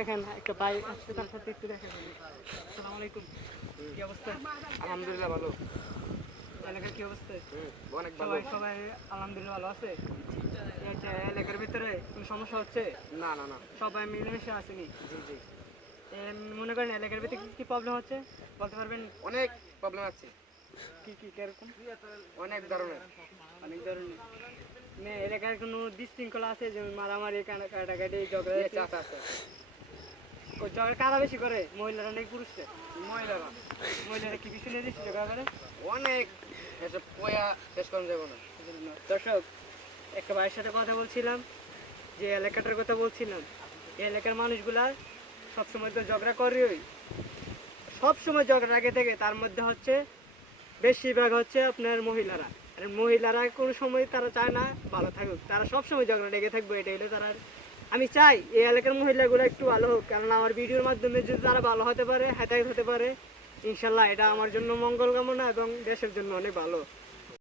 দেখেন একটা ভাই আসছে, তার সাথে একটু দেখেন। আসসালামু আলাইকুম, কি অবস্থা? আলহামদুলিল্লাহ ভালো। এলাকার কি অবস্থা? অনেক ভালো। সবাই সবাই আলহামদুলিল্লাহ ভালো আছে। এই যে এলাকার ভিতরে কোনো সমস্যা হচ্ছে? না না না। সবাই মিলেমিশে আসেনি? জি জি। মনে করেন এলাকার ভিতরে কি প্রবলেম হচ্ছে বলতে পারবেন? অনেক প্রবলেম আছে, কি কি কিরকম? অনেক ধরনের। অনেক ধরনের। মানে এলাকার কোনো বিশৃঙ্খলা আছে, যেমন মারামারি, কাটাকাটি, ঝগড়া? আছে আছে। ঝগড়া কারা বেশি করে, মহিলারা নাকি পুরুষরা? মহিলারা মহিলারা কি পিছনে বেশি ঝগড়া করে? অনেক, এসব কয়া শেষ করা যাবে না। দর্শক, একটা ভাইয়ের সাথে কথা বলছিলাম, যে এলাকাটার কথা বলছিলাম, এই এলাকার মানুষগুলা সবসময় তো ঝগড়া করেই, সবসময় ঝগড়া আগে থেকে। তার মধ্যে হচ্ছে বেশিরভাগ হচ্ছে আপনার মহিলারা। আর মহিলারা কোনো সময় তারা চায় না ভালো থাকুক, তারা সবসময় ঝগড়া লেগে থাকবে, এটা হলো তারা। আমি চাই এই এলাকার মহিলাগুলো একটু ভালো হোক, কারণ আমার ভিডিওর মাধ্যমে যদি তারা ভালো হতে পারে, হেদায়েত হতে পারে, ইনশাল্লাহ এটা আমার জন্য মঙ্গল কামনা এবং দেশের জন্য অনেক ভালো।